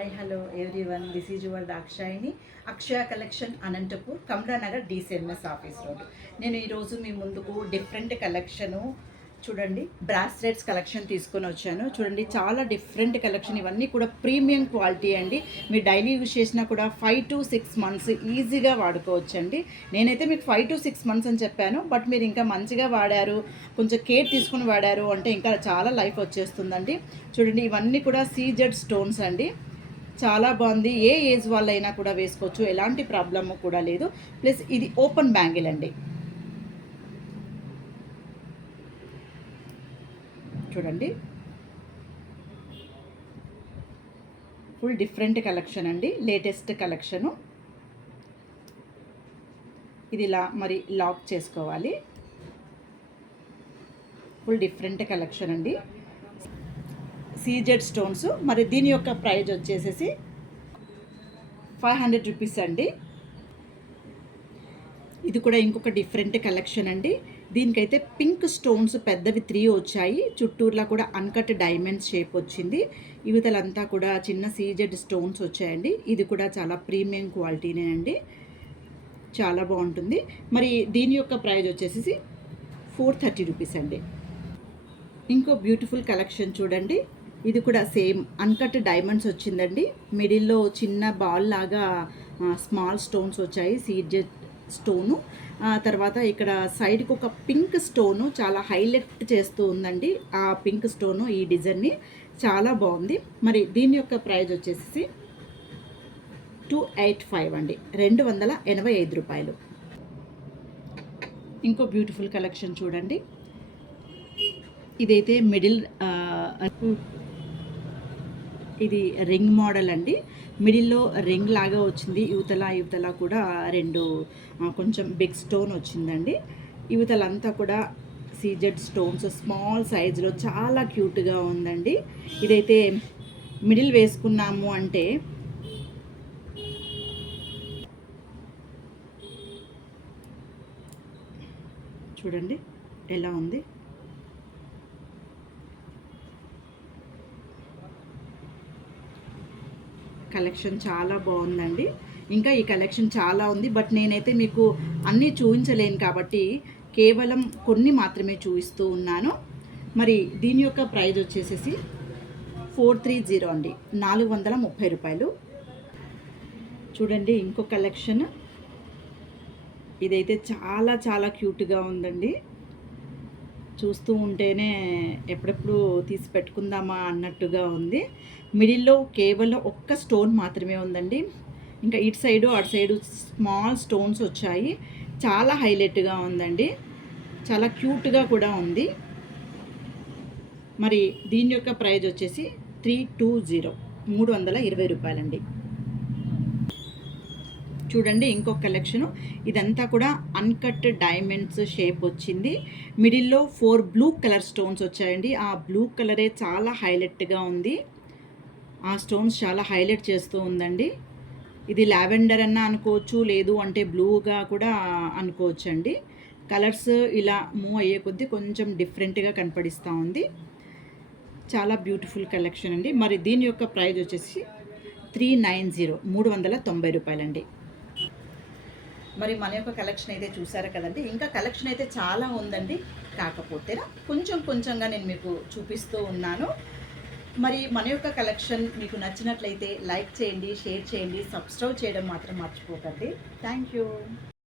Hi hello everyone, this is your Dakshayani. Akshaya collection, Anantapur, Kamalanagar, DCMS office road. నేను ఈరోజు మీ ముందుకు different collection చూడండి, bracelets collection తీసుకొని వచ్చాను. చూడండి, చాలా డిఫరెంట్ కలెక్షన్. ఇవన్నీ కూడా ప్రీమియం క్వాలిటీ అండి. మీరు డైలీ యూజ్ చేసినా కూడా 5 to 6 months ఈజీగా వాడుకోవచ్చండి. నేనైతే మీకు 5 to 6 months అని చెప్పాను, బట్ మీరు ఇంకా మంచిగా వాడారు, కొంచెం కేర్ తీసుకుని వాడారు అంటే ఇంకా చాలా లైఫ్ వచ్చేస్తుందండి. చూడండి, ఇవన్నీ కూడా సీజెడ్ స్టోన్స్ అండి. చాలా బాగుంది. ఏ ఏజ్ వాళ్ళైనా కూడా వేసుకోవచ్చు, ఎలాంటి ప్రాబ్లమ్ కూడా లేదు. ప్లస్ ఇది ఓపెన్ బ్యాంగిల్ అండి. చూడండి, ఫుల్ డిఫరెంట్ కలెక్షన్ అండి, లేటెస్ట్ కలెక్షను. ఇది ఇలా మరి లాక్ చేసుకోవాలి. ఫుల్ డిఫరెంట్ కలెక్షన్ అండి, సీజెడ్ స్టోన్స్. మరి దీని యొక్క ప్రైస్ వచ్చేసేసి 500 రూపీస్ అండి. ఇది కూడా ఇంకొక డిఫరెంట్ కలెక్షన్ అండి. దీనికైతే పింక్ స్టోన్స్ పెద్దవి 3 వచ్చాయి. చుట్టూర్లా కూడా అన్కట్ డైమండ్స్ షేప్ వచ్చింది. ఇవతలంతా కూడా చిన్న సీజెడ్ స్టోన్స్ వచ్చాయండి. ఇది కూడా చాలా ప్రీమియం క్వాలిటీనే అండి, చాలా బాగుంటుంది. మరి దీని యొక్క ప్రైస్ వచ్చేసి 430 రూపీస్ అండి. ఇంకో బ్యూటిఫుల్ కలెక్షన్ చూడండి, ఇది కూడా సేమ్ అన్కట్ డైమండ్స్ వచ్చిందండి. మిడిల్లో చిన్న బాల్ లాగా స్మాల్ స్టోన్స్ వచ్చాయి, సీజెడ్ స్టోను. తర్వాత ఇక్కడ సైడ్కి ఒక పింక్ స్టోను చాలా హైలైట్ చేస్తూ ఉందండి. ఆ పింక్ స్టోను ఈ డిజైన్ని చాలా బాగుంది. మరి దీని యొక్క ప్రైస్ వచ్చేసి 285 అండి, 285 రూపాయలు. ఇంకో బ్యూటిఫుల్ కలెక్షన్ చూడండి, ఇదైతే మిడిల్ ఇది రింగ్ మోడల్ అండి. మిడిల్లో రింగ్ లాగా వచ్చింది. యువతల కూడా 2 కొంచెం బిగ్ స్టోన్ వచ్చిందండి. యువతలంతా కూడా సీజెడ్ స్టోన్స్ స్మాల్ సైజులో చాలా క్యూట్గా ఉందండి. ఇదైతే మిడిల్ వేసుకున్నాము అంటే చూడండి ఎలా ఉంది. కలెక్షన్ చాలా బాగుందండి. ఇంకా ఈ కలెక్షన్ చాలా ఉంది, బట్ నేనైతే మీకు అన్నీ చూపించలేను కాబట్టి కేవలం కొన్ని మాత్రమే చూపిస్తూ ఉన్నాను. మరి దీని యొక్క ప్రైస్ వచ్చేసేసి 430 అండి, 430 రూపాయలు. చూడండి, ఇంకో కలెక్షన్. ఇదైతే చాలా చాలా క్యూట్గా ఉందండి. చూస్తూ ఉంటేనే ఎప్పుడెప్పుడు తీసి పెట్టుకుందామా అన్నట్టుగా ఉంది. మిడిల్లో కేవలం ఒక్క స్టోన్ మాత్రమే ఉందండి. ఇంకా ఇటు సైడు అటు సైడు స్మాల్ స్టోన్స్ వచ్చాయి. చాలా హైలైట్గా ఉందండి, చాలా క్యూట్గా కూడా ఉంది. మరి దీని యొక్క ప్రైస్ వచ్చేసి 320 రూపాయలండి. చూడండి, ఇంకొక కలెక్షను. ఇదంతా కూడా అన్కట్ డైమండ్స్ షేప్ వచ్చింది. మిడిల్లో 4 బ్లూ కలర్ స్టోన్స్ వచ్చాయండి. ఆ బ్లూ కలరే చాలా హైలైట్గా ఉంది. ఆ స్టోన్స్ చాలా హైలైట్ చేస్తూ ఉందండి. ఇది లావెండర్ అన్న అనుకోవచ్చు, లేదు అంటే బ్లూగా కూడా అనుకోవచ్చు అండి. కలర్స్ ఇలా మూవ్ అయ్యే కొద్దీ కొంచెం డిఫరెంట్గా కనపడిస్తూ ఉంది. చాలా బ్యూటిఫుల్ కలెక్షన్ అండి. మరి దీని యొక్క ప్రైస్ వచ్చేసి 390 రూపాయలండి. మరి మన యొక్క కలెక్షన్ అయితే చూసారు కదండి. ఇంకా కలెక్షన్ అయితే చాలా ఉందండి, కాకపోతే కొంచెం కొంచెంగా నేను మీకు చూపిస్తూ ఉన్నాను. మరి మన యొక్క కలెక్షన్ మీకు నచ్చినట్లయితే లైక్ చేయండి, షేర్ చేయండి, సబ్స్క్రైబ్ చేయడం మాత్రం మర్చిపోకండి. Thank you.